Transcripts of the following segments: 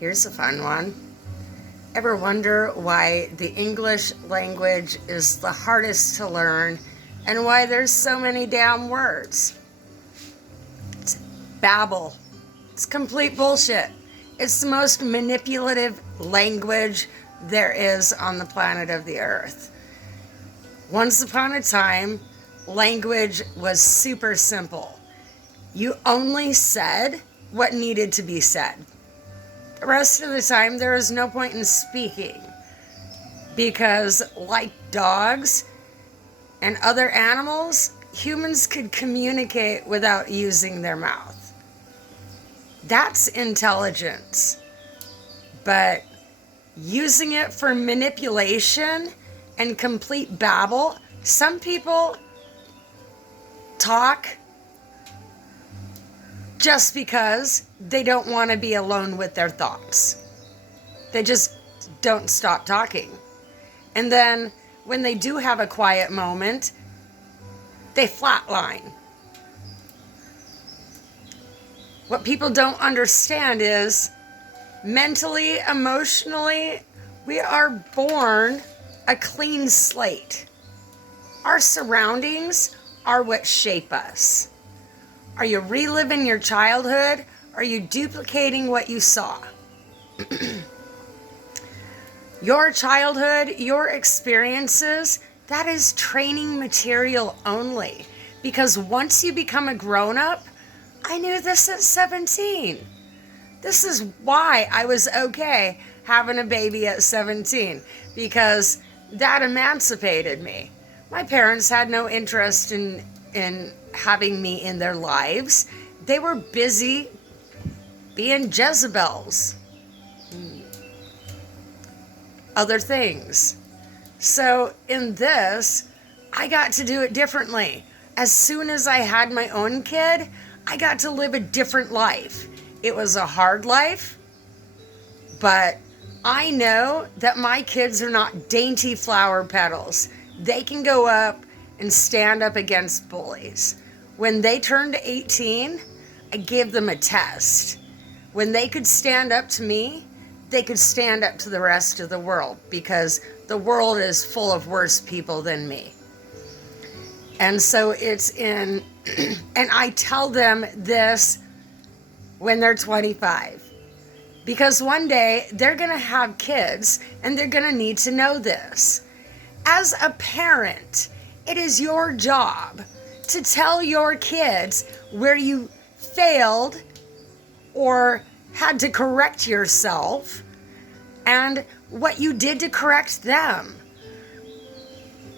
Here's a fun one. Ever wonder why the English language is the hardest to learn and why there's so many damn words? It's babble. It's complete bullshit. It's the most manipulative language there is on the planet of the earth. Once upon a time, language was super simple. You only said what needed to be said. The rest of the time, there is no point in speaking because, like dogs and other animals, humans could communicate without using their mouth. That's intelligence. But using it for manipulation and complete babble, some people talk just because they don't want to be alone with their thoughts. They just don't stop talking. And then when they do have a quiet moment, they flatline. What people don't understand is mentally, emotionally, we are born a clean slate. Our surroundings are what shape us. Are you reliving your childhood? Are you duplicating what you saw? Your childhood, your experiences, that is training material only. Because once you become a grown-up, I knew this at 17. This is why I was okay having a baby at 17. Because that emancipated me. My parents had no interest in having me in their lives. They were busy being Jezebels. Other things. So in this, I got to do it differently. As soon as I had my own kid, I got to live a different life. It was a hard life, but I know that my kids are not dainty flower petals. They can go up and stand up against bullies. When they turned 18, I gave them a test. When they could stand up to me, they could stand up to the rest of the world because the world is full of worse people than me. And so it's in, and I tell them this when they're 25. Because one day they're going to have kids and they're going to need to know this. As a parent, it is your job to tell your kids where you failed or had to correct yourself and what you did to correct them.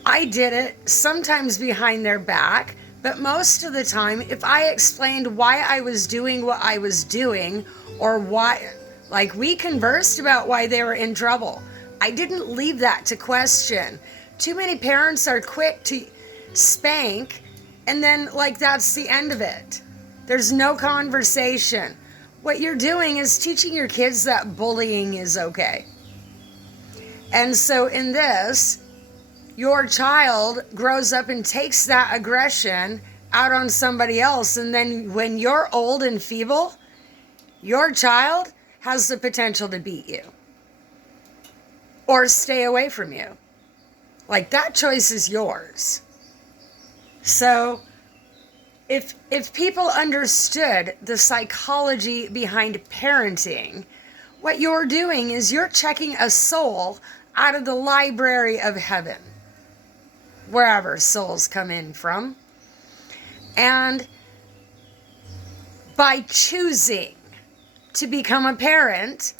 I did it sometimes behind their back, but most of the time, if I explained why I was doing what I was doing or why, like we conversed about why they were in trouble. I didn't leave that to question. Too many parents are quick to spank and then like that's the end of it. There's no conversation. What you're doing is teaching your kids that bullying is okay. And so in this, your child grows up and takes that aggression out on somebody else. And then when you're old and feeble, your child has the potential to beat you or stay away from you. Like that choice is yours. So if people understood the psychology behind parenting, what you're doing is you're checking a soul out of the library of heaven, wherever souls come in from. And by choosing to become a parent,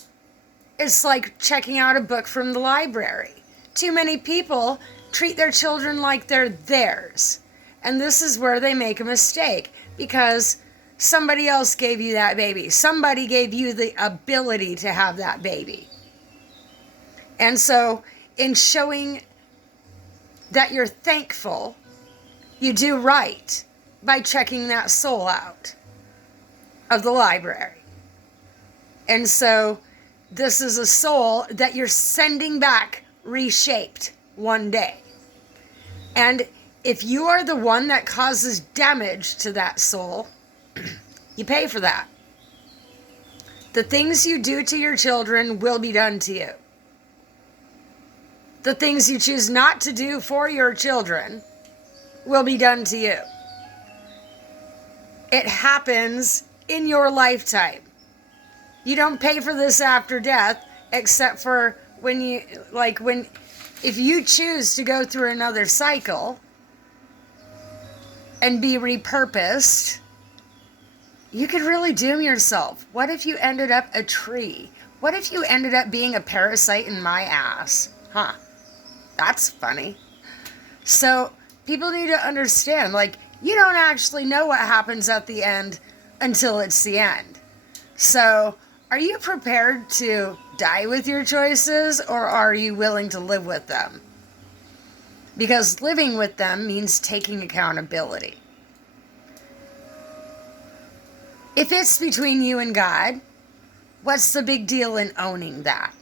it's like checking out a book from the library. Too many people treat their children like they're theirs. And this is where they make a mistake because somebody else gave you that baby. Somebody gave you the ability to have that baby. And so in showing that you're thankful, you do right by checking that soul out of the library. And so this is a soul that you're sending back reshaped one day. And if you are the one that causes damage to that soul, you pay for that. The things you do to your children will be done to you. The things you choose not to do for your children will be done to you. It happens in your lifetime. You don't pay for this after death, except for if you choose to go through another cycle and be repurposed, you could really doom yourself. What if you ended up a tree? What if you ended up being a parasite in my ass? Huh. That's funny. So people need to understand, you don't actually know what happens at the end until it's the end. So are you prepared to die with your choices, or are you willing to live with them? Because living with them means taking accountability. If it's between you and God, what's the big deal in owning that?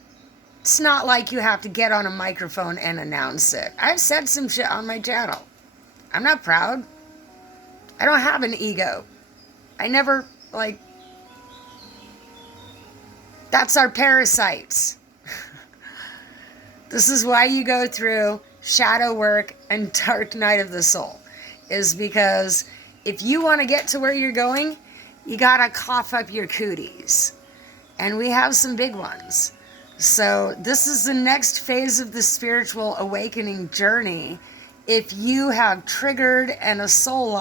It's not like you have to get on a microphone and announce it. I've said some shit on my channel. I'm not proud. I don't have an ego. I never, that's our parasites. This is why you go through shadow work and dark night of the soul, is because if you want to get to where you're going, you gotta cough up your cooties. And we have some big ones. So this is the next phase of the spiritual awakening journey. If you have triggered a soul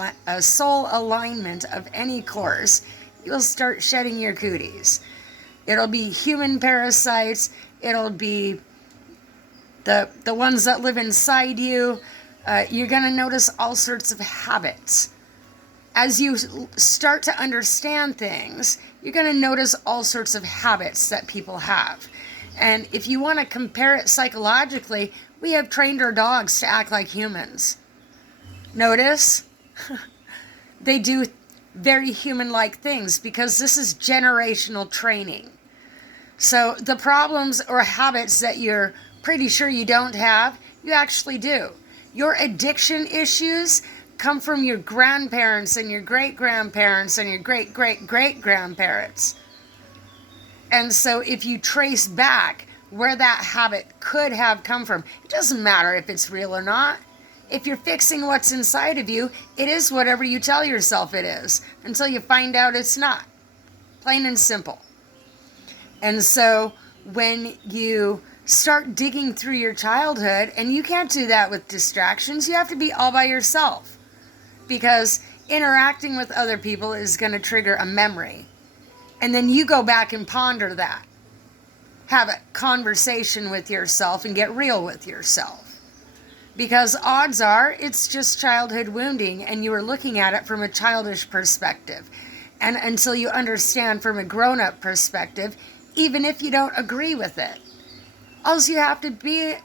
alignment of any course, you'll start shedding your cooties. It'll be human parasites. It'll be the ones that live inside you. You're going to notice all sorts of habits. As you start to understand things, you're going to notice all sorts of habits that people have. And if you want to compare it psychologically, we have trained our dogs to act like humans. Notice? They do very human-like things because this is generational training. So the problems or habits that you're pretty sure you don't have, you actually do. Your addiction issues come from your grandparents and your great-grandparents and your great-great-great-grandparents. And so if you trace back where that habit could have come from, it doesn't matter if it's real or not. If you're fixing what's inside of you, it is whatever you tell yourself it is until you find out it's not. Plain and simple. And so when you start digging through your childhood, and you can't do that with distractions, you have to be all by yourself, because interacting with other people is going to trigger a memory. And then you go back and ponder that. Have a conversation with yourself and get real with yourself. Because odds are it's just childhood wounding and you are looking at it from a childish perspective. And until you understand from a grown-up perspective, even if you don't agree with it, all you have to be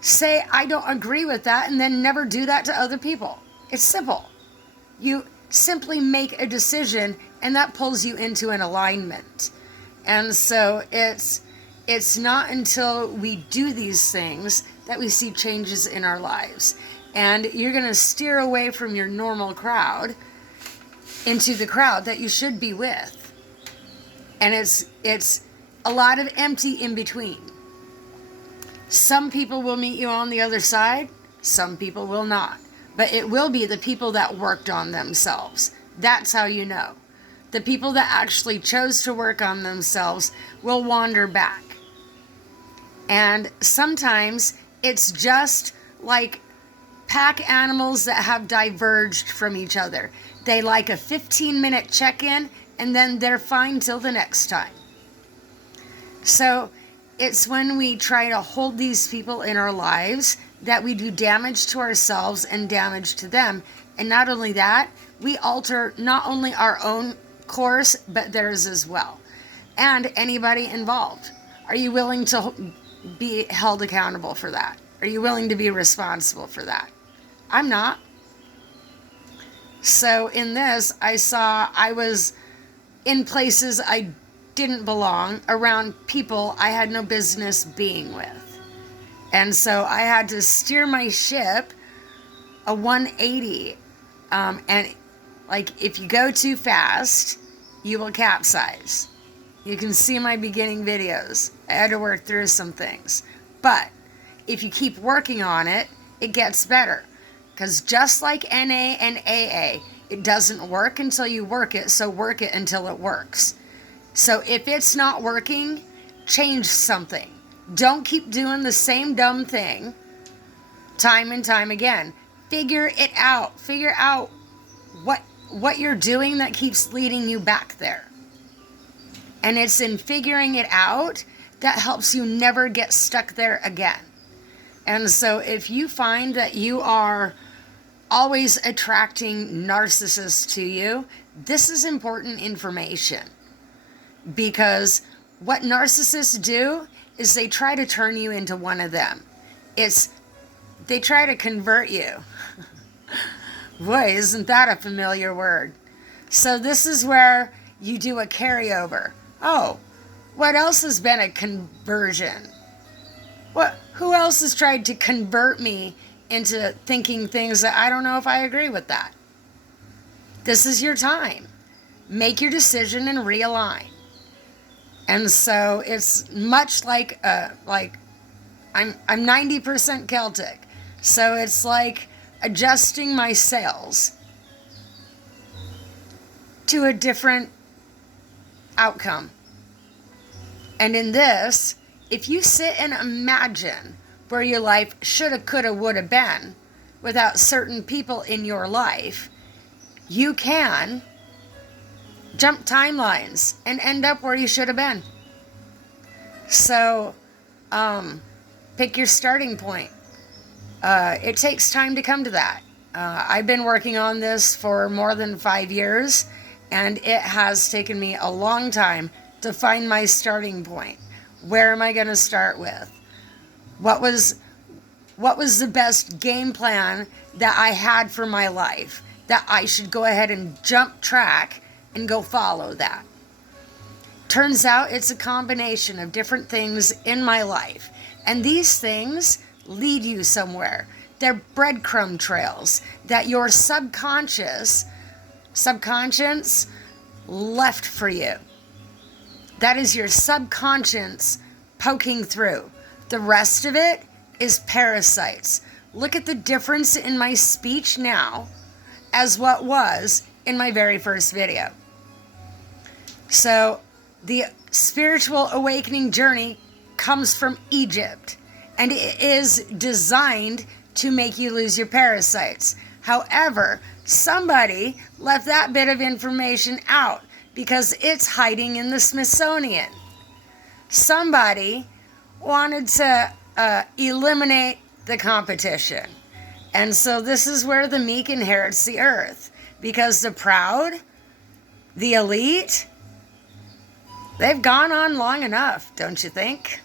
say, I don't agree with that, and then never do that to other people. It's simple. You simply make a decision, and that pulls you into an alignment. And so it's not until we do these things that we see changes in our lives. And you're going to steer away from your normal crowd into the crowd that you should be with. And it's a lot of empty in between. Some people will meet you on the other side, some people will not. But it will be the people that worked on themselves. That's how you know. The people that actually chose to work on themselves will wander back. And sometimes it's just like pack animals that have diverged from each other. They like a 15-minute check-in, and then they're fine till the next time. So it's when we try to hold these people in our lives that we do damage to ourselves and damage to them. And not only that, we alter not only our own course, but theirs as well. And anybody involved. Are you willing to be held accountable for that? Are you willing to be responsible for that? I'm not. So in this, I was in places I didn't belong, around people I had no business being with. And so I had to steer my ship a 180. And if you go too fast, you will capsize. You can see my beginning videos. I had to work through some things. But if you keep working on it, it gets better. Because just like NA and AA, it doesn't work until you work it, so work it until it works. So if it's not working, change something. Don't keep doing the same dumb thing time and time again. Figure it out. Figure out what you're doing that keeps leading you back there. And it's in figuring it out that helps you never get stuck there again. And so if you find that you are always attracting narcissists to you, this is important information. Because what narcissists do is they try to turn you into one of them. They try to convert you. Boy, isn't that a familiar word? So this is where you do a carryover. Oh, what else has been a conversion? Who else has tried to convert me into thinking things that I don't know if I agree with that? This is your time. Make your decision and realign. And so it's much like I'm 90% Celtic. So it's like adjusting my sails to a different outcome. And in this, if you sit and imagine where your life shoulda, coulda, woulda been without certain people in your life, you can jump timelines and end up where you should have been. So, pick your starting point. It takes time to come to that. I've been working on this for more than 5 years, and it has taken me a long time to find my starting point. Where am I going to start with? What was the best game plan that I had for my life that I should go ahead and jump track and go follow that? Turns out it's a combination of different things in my life. And these things lead you somewhere. They're breadcrumb trails that your subconscious left for you. That is your subconscious poking through. The rest of it is parasites. Look at the difference in my speech now as what was in my very first video. So the spiritual awakening journey comes from Egypt, and it is designed to make you lose your parasites. However, somebody left that bit of information out because it's hiding in the Smithsonian. Somebody wanted to eliminate the competition. And so this is where the meek inherits the earth, because the proud, the elite, they've gone on long enough, don't you think?